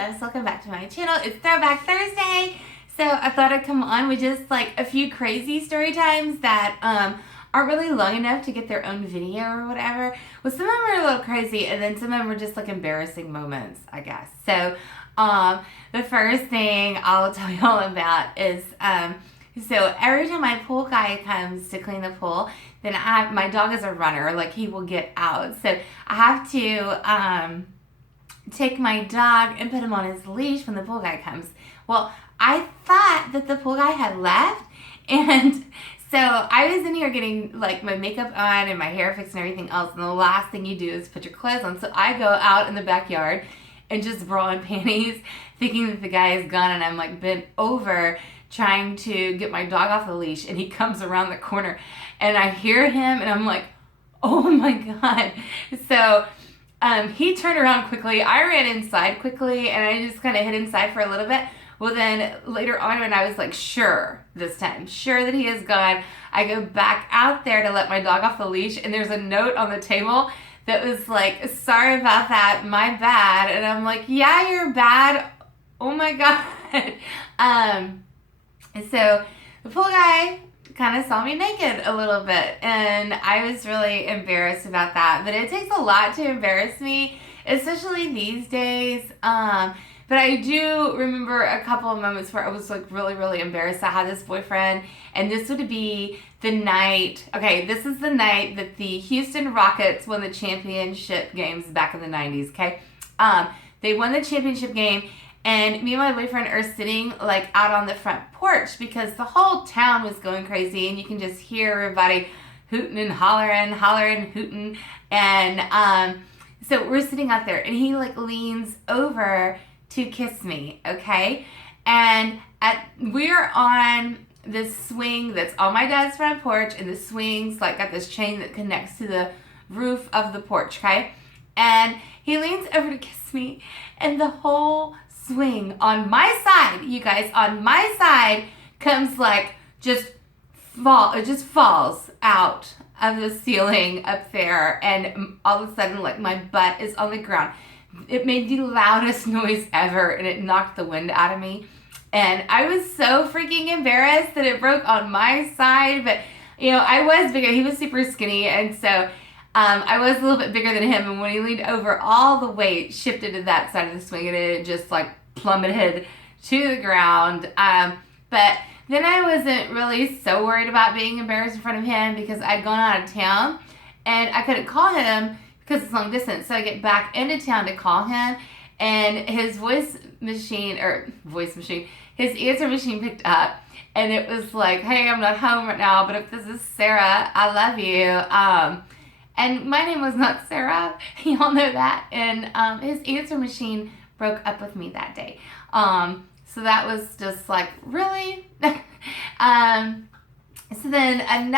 loves, welcome back to my channel. It's Throwback Thursday, so I thought I'd come on with just like a few crazy story times that aren't really long enough to get their own video or whatever. Well, some of them are a little crazy, and then some of them were just like embarrassing moments, I guess. So the first thing I'll tell y'all about is so every time my pool guy comes to clean the pool, then my dog is a runner, like he will get out. So I have to take my dog and put him on his leash when the pool guy comes. Well, I thought that the pool guy had left, and so I was in here getting like my makeup on and my hair fixed and everything else, and the last thing you do is put your clothes on. So I go out in the backyard and just bra and panties, thinking that the guy is gone, and I'm like bent over trying to get my dog off the leash, and he comes around the corner and I hear him and I'm like, oh my God. So he turned around quickly. I ran inside quickly and I just kind of hid inside for a little bit. Well, then later on when I was like sure this time, sure that he is gone, I go back out there to let my dog off the leash, and there's a note on the table that was like, sorry about that, my bad. And I'm like, yeah, you're bad. Oh my God. And so the pool guy kind of saw me naked a little bit, and I was really embarrassed about that. But it takes a lot to embarrass me, especially these days. But I do remember a couple of moments where I was like really, really embarrassed. I had this boyfriend, and this would be the night, okay, this is the night that the Houston Rockets won the championship games back in the 90s, okay? They won the championship game, and me and my boyfriend are sitting like out on the front porch because the whole town was going crazy, and you can just hear everybody hooting and hollering, hooting. And so we're sitting out there, and he like leans over to kiss me, okay? And we're on this swing that's on my dad's front porch, and the swing's like got this chain that connects to the roof of the porch, okay? And he leans over to kiss me, and the whole swing on my side, you guys, on my side comes like it just falls out of the ceiling up there, and all of a sudden like my butt is on the ground. It made the loudest noise ever, and it knocked the wind out of me, and I was so freaking embarrassed that it broke on my side. But you know, I was bigger, he was super skinny, and so I was a little bit bigger than him, and when he leaned over, all the weight shifted to that side of the swing, and it just like plummeted to the ground. But then I wasn't really so worried about being embarrassed in front of him because I'd gone out of town and I couldn't call him because it's long distance. So I get back into town to call him, and his his answer machine picked up, and it was like, hey, I'm not home right now, but if this is Sarah, I love you. And my name was not Sarah. Y'all know that. And his answer machine broke up with me that day. So that was just like, really? So then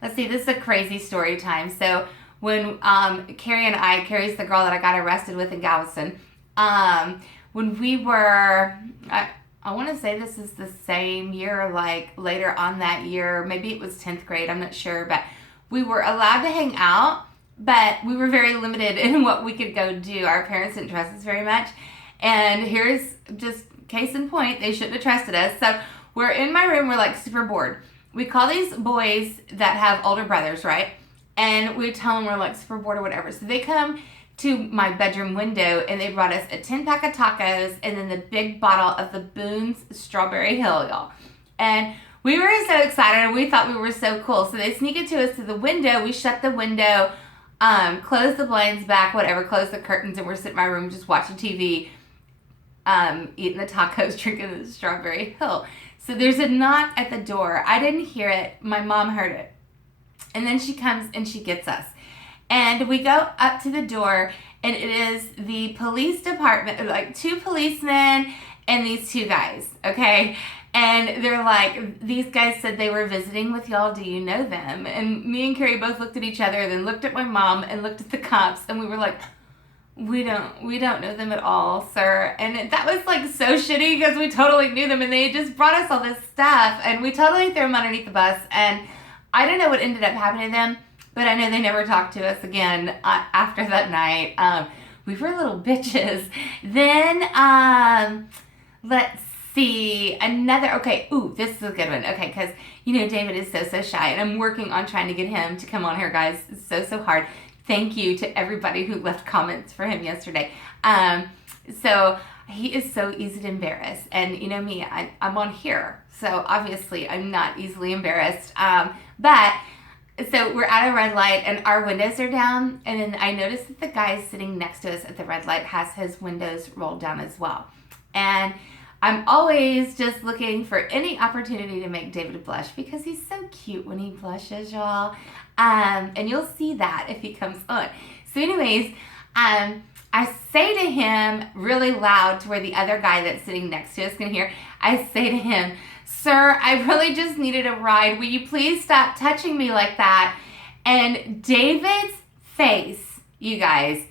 let's see, this is a crazy story time. So when Carrie's the girl that I got arrested with in Galveston, when we were, I want to say this is the same year, like later on that year, maybe it was 10th grade, I'm not sure, but we were allowed to hang out, but we were very limited in what we could go do. Our parents didn't trust us very much. And here's just case in point, they shouldn't have trusted us. So we're in my room, we're like super bored. We call these boys that have older brothers, right? And we tell them we're like super bored or whatever. So they come to my bedroom window, and they brought us a 10-pack of tacos and then the big bottle of the Boone's Strawberry Hill, y'all. And we were so excited, and we thought we were so cool. So they sneak it to us through the window. We shut the window, close the blinds back, whatever, close the curtains, and we're sitting in my room just watching TV, eating the tacos, drinking the Strawberry Hill. So there's a knock at the door. I didn't hear it. My mom heard it. And then she comes and she gets us. And we go up to the door, and it is the police department, like two policemen and these two guys, okay? And they're like, these guys said they were visiting with y'all. Do you know them? And me and Carrie both looked at each other, then looked at my mom and looked at the cops, and we were like, we don't know them at all, sir. And that was like so shitty because we totally knew them, and they just brought us all this stuff, and we totally threw them underneath the bus. And I don't know what ended up happening to them, but I know they never talked to us again after that night. We were little bitches. Then, let's see, another, okay, ooh, this is a good one. Okay, because, you know, David is so shy, and I'm working on trying to get him to come on here, guys. It's so hard. Thank you to everybody who left comments for him yesterday. So he is so easy to embarrass, and you know me, I'm on here, so obviously I'm not easily embarrassed. But so we're at a red light and our windows are down, and then I noticed that the guy sitting next to us at the red light has his windows rolled down as well. And I'm always just looking for any opportunity to make David blush because he's so cute when he blushes, y'all. And you'll see that if he comes on. So anyways, I say to him really loud to where the other guy that's sitting next to us can hear. I say to him, "Sir, I really just needed a ride. Will you please stop touching me like that?" And David's face, you guys,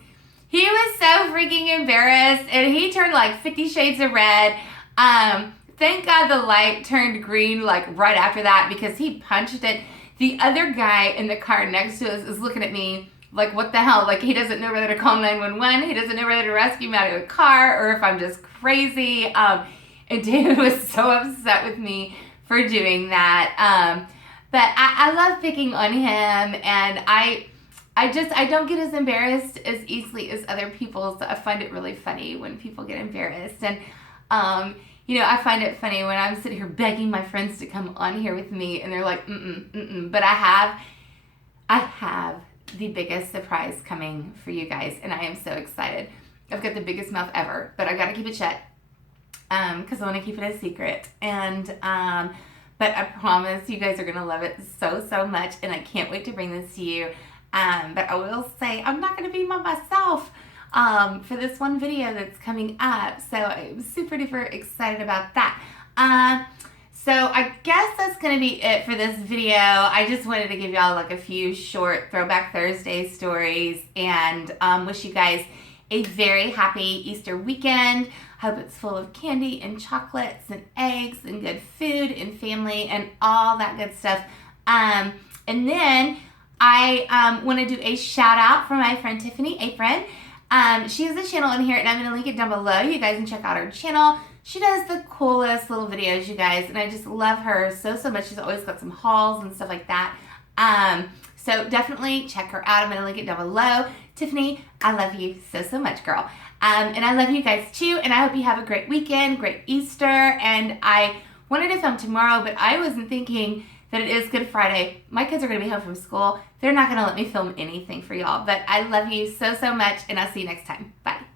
he was so freaking embarrassed, and he turned like 50 shades of red. Thank God the light turned green like right after that because he punched it. The other guy in the car next to us is looking at me like, what the hell? Like, he doesn't know whether to call 911. He doesn't know whether to rescue me out of the car or if I'm just crazy. And David was so upset with me for doing that. But I love picking on him, and I don't get as embarrassed as easily as other people, so I find it really funny when people get embarrassed. And, you know, I find it funny when I'm sitting here begging my friends to come on here with me, and they're like, but I have the biggest surprise coming for you guys, and I am so excited. I've got the biggest mouth ever, but I gotta keep it shut, because I want to keep it a secret. And, but I promise you guys are gonna love it so much, and I can't wait to bring this to you. But I will say I'm not gonna be by myself for this one video that's coming up, so I'm super duper excited about that. So I guess that's gonna be it for this video. I just wanted to give y'all like a few short Throwback Thursday stories, and wish you guys a very happy Easter weekend. Hope it's full of candy and chocolates and eggs and good food and family and all that good stuff. And then I want to do a shout out for my friend Tiffany Apron. She has a channel in here, and I'm going to link it down below. You guys can check out her channel. She does the coolest little videos, you guys, and I just love her so much. She's always got some hauls and stuff like that. So definitely check her out. I'm going to link it down below. Tiffany, I love you so much, girl. And I love you guys too, and I hope you have a great weekend, great Easter. And I wanted to film tomorrow, but I wasn't thinking that it is Good Friday. My kids are going to be home from school. They're not going to let me film anything for y'all, but I love you so much, and I'll see you next time. Bye.